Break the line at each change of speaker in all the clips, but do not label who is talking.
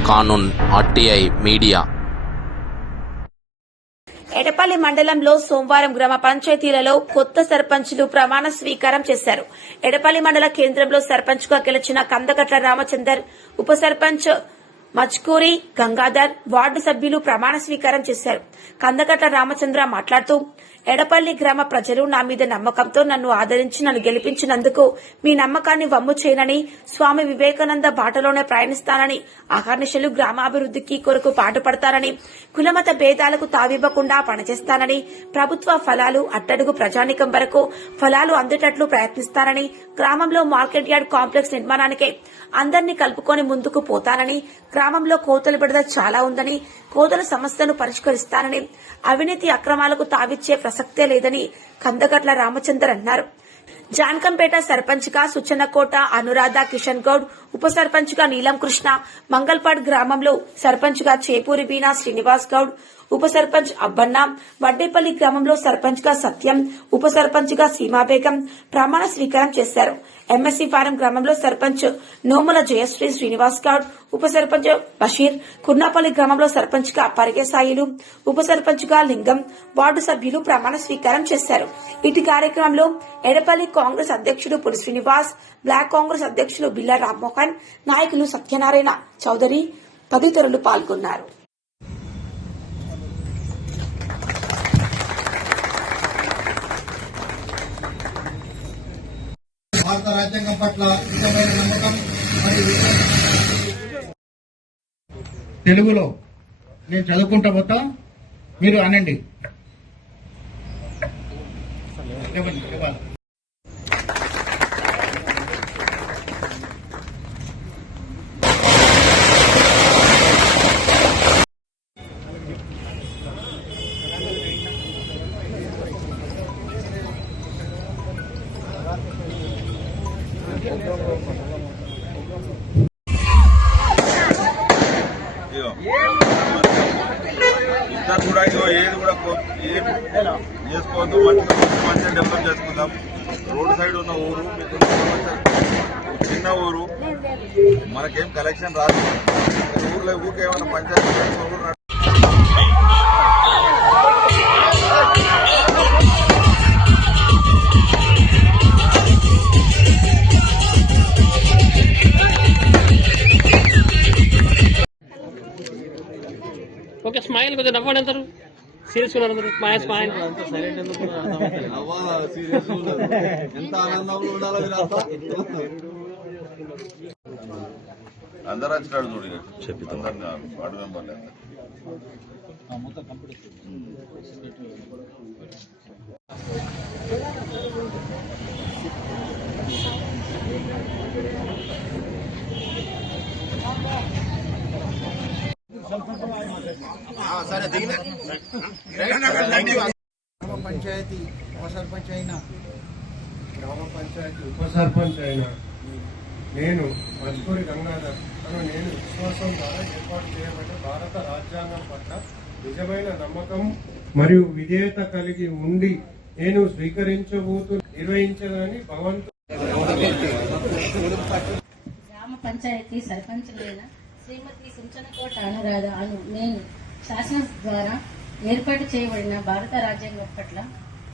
Afternoon RTI media.
Edapalli మండలంలో సోమవారం గ్రామ పంచాయతీలలో కొత్త సర్పంచ్లు ప్రమాణ స్వీకారం చేశారు. ఎడపల్లి మండల కేంద్రంలో సర్పంచ్గా గెలిచిన కందకట్ల రామచందర్ ఉప సర్పంచ్ మచ్కూరి గంగాధర్ వార్డు సభ్యులు ప్రమాణ స్వీకారం చేశారు. కందగట్ల రామచంద్ర మాట్లాడుతూ ఎడపల్లి గ్రామ ప్రజలు నా మీద నమ్మకంతో నన్ను ఆదరించి నన్ను గెలిపించినందుకు మీ నమ్మకాన్ని వమ్ము చేయనని స్వామి వివేకానంద బాటలోనే ప్రయాణిస్తానని అహర్నిశలు గ్రామాభివృద్ధికి కొరకు పాటుపడతానని కులమత భేదాలకు తావివ్వకుండా పనిచేస్తానని ప్రభుత్వ ఫలాలు అట్టడుగు ప్రజానికం వరకు ఫలాలు అందేటట్లు ప్రయత్నిస్తానని గ్రామంలో మార్కెట్ యార్డ్ కాంప్లెక్స్ నిర్మాణానికే అందరినీ కలుపుకొని ముందుకు పోతానని గ్రామంలో కోతల బిడద చాలా ఉందని కోతల సమస్యను పరిష్కరిస్తానని అవినీతి అక్రమాలకు తావిచ్చే ప్రసక్తే లేదని కందగట్ల రామచందర్ అన్నారు. జాన్కంపేట సర్పంచ్గా సుచనకోట అనురాధ కిషన్ గౌడ్ ఉప సర్పంచ్గా నీలం కృష్ణ మంగల్పాడ్ గ్రామంలో సర్పంచ్గా చేపూరి బీనా శ్రీనివాస్ గౌడ్ ఉప సర్పంచ్ అబ్బన్న వడ్డేపల్లి గ్రామంలో సర్పంచ్గా సత్యం ఉప సర్పంచ్గా సీమాబేగం ప్రమాణ స్వీకారం చేశారు. ఎంఎస్సీ ఫారం గ్రామంలో సర్పంచ్ నోముల జయశ్రీ శ్రీనివాస్ గౌడ్ ఉప సర్పంచ్ బషీర్ కుర్నాపల్లి గ్రామంలో సర్పంచ్గా పరిగెసాయిలు ఉప సర్పంచ్గా లింగం వార్డు సభ్యులు ప్రమాణ స్వీకారం చేశారు. ఇటు కార్యక్రమంలో ఎడపల్లి కాంగ్రెస్ అధ్యక్షుడు పురి శ్రీనివాస్ బ్లాక్ కాంగ్రెస్ అధ్యక్షులు బిల్లా రామ్మోహన్ నాయకులు సత్యనారాయణ చౌదరి తదితరులు పాల్గొన్నారు.
భారత రాజ్యాంగం పట్ల నమ్మకం తెలుగులో నేను చదువుకుంటా పోతా మీరు అనండి.
ఇంత ఏది కూడా చేసుకోవద్దు మంచిగా మంచి డెవలప్ చేసుకుందాం. రోడ్ సైడ్ ఉన్న ఊరు మీకు చిన్న ఊరు మనకేం కలెక్షన్ రాదు. ఊర్లో ఊరికి ఏమైనా పంచాయతీ ఊరు
ఓకే స్మైల్ కొద్దిగా నవ్వండి అందరు. సీరియస్ ఉన్నారు అందరు స్మైల్ స్మైల్
ఎంత ఆనందంలో ఉండాలో వీళ్ళంతా
అందరూ వచ్చినాడు చూడు ఇక. అందరు కాదు, వార్డు మెంబర్లు అందరు.
గ్రామ పంచాయతీ ఉప సర్పంచ్ అయిన. గ్రామ పంచాయతీ ఉప సర్పంచ్ అయిన. నేను మజ్కూరి గంగాధర్. అను నేను విశ్వాసం ద్వారా ఏర్పాటు చేయబడ్డ భారత రాజ్యాంగం పట్ల నిజమైన నమ్మకం మరియు విధేయత కలిగి ఉండి నేను స్వీకరించబోతు నిర్వహించదని భగవంతు
గ్రామ పంచాయతీ సర్పంచులైన శ్రీమతి సుంచనకోట అనురాధ అను నేను శాసనం ద్వారా ఏర్పాటు చేయబడిన భారత రాజ్యాంగం పట్ల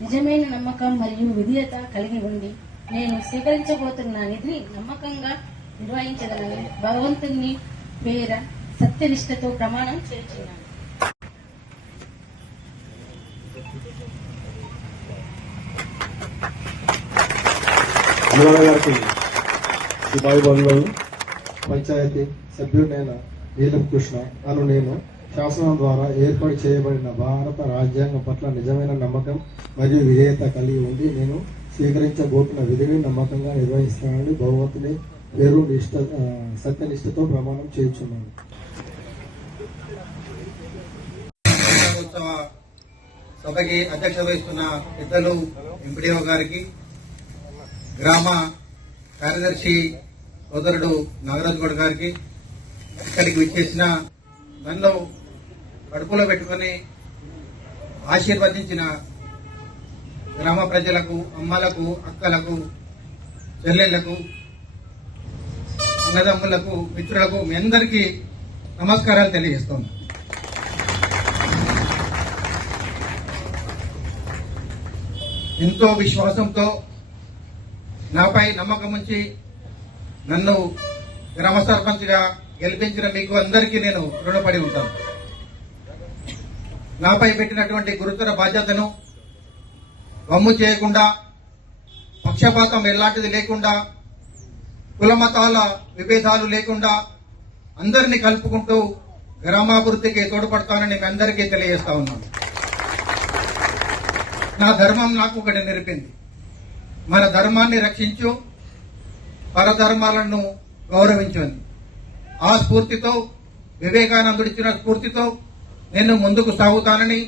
నిజమైన నమ్మకం మరియు విధేయత కలిగి ఉండి నేను స్వీకరించబోతున్న నిధిని నమ్మకంగా నిర్వహించగలని. భగవంతుని పేర సత్యనిష్టతో ప్రమాణం చేర్చున్నాను
అనురాధ గారికి శుభాభివందనలు. పంచాయతీ సభ్యుడైన నీలం కృష్ణ అను నేను శాసనం ద్వారా ఏర్పాటు చేయబడిన భారత రాజ్యాంగం పట్ల నిజమైన నమ్మకం మరియు విధేయత కలిగి ఉండి నేను స్వీకరించబోతున్న విధిని నమ్మకంగా నిర్వహిస్తానని భగవంతుని పేరు నిష్ట సత్యనిష్టతో ప్రమాణం చేయుచున్నాను.
సభకి అధ్యక్షత వహిస్తున్న పెద్దలు ఎంపీడీఓ గారికి గ్రామ కార్యదర్శి సోదరుడు నాగరాజు గౌడ్ గారికి ఇక్కడికి విచ్చేసిన నన్ను కడుపులో పెట్టుకొని ఆశీర్వదించిన గ్రామ ప్రజలకు అమ్మలకు అక్కలకు చెల్లెళ్ళకు అన్నదమ్ములకు మిత్రులకు మీ అందరికీ నమస్కారాలు తెలియజేస్తున్నాను ఎంతో విశ్వాసంతో నాపై నమ్మకం ఉంచి నన్ను గ్రామ సర్పంచ్గా గెలిపించిన మీకు అందరికీ నేను రుణపడి ఉంటాను. నాపై పెట్టినటువంటి గురుతర బాధ్యతను వమ్ము చేయకుండా పక్షపాతం ఎలాంటిది లేకుండా కుల మతాల విభేదాలు లేకుండా అందరినీ కలుపుకుంటూ గ్రామాభివృద్ధికి తోడ్పడతానని మీ అందరికీ తెలియజేస్తా ఉన్నాను. నా ధర్మం నాకు ఒకటి నిలిపింది మన ధర్మాన్ని రక్షించు పరధర్మాలను గౌరవించండి. ఆ స్ఫూర్తితో వివేకానందుడిచ్చిన స్ఫూర్తితో నేను ముందుకు సాగుతానని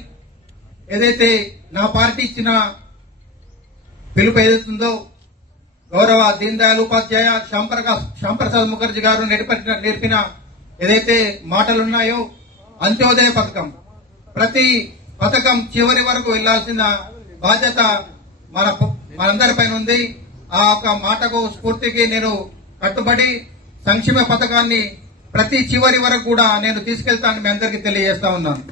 ఏదైతే నా పార్టీ ఇచ్చిన పిలుపు ఏదైతుందో గౌరవ దీన్ దయాళ్ ఉపాధ్యాయ శ్యాంప్రకాశ్ శ్యాంప్రసాద్ ముఖర్జీ గారు నేర్పిన నేర్పిన ఏదైతే మాటలున్నాయో అంత్యోదయ పథకం. ప్రతి పథకం చివరి వరకు వెళ్ళాల్సిన బాధ్యత మన మనందరిపైన ఉంది. ఆ ఒక మాటకు స్ఫూర్తికి నేను కట్టుబడి సంక్షేమ పథకాన్ని ప్రతి చివరి వరకు కూడా నేను తీసుకెళ్తానని మీ అందరికీ తెలియజేస్తా ఉన్నాను.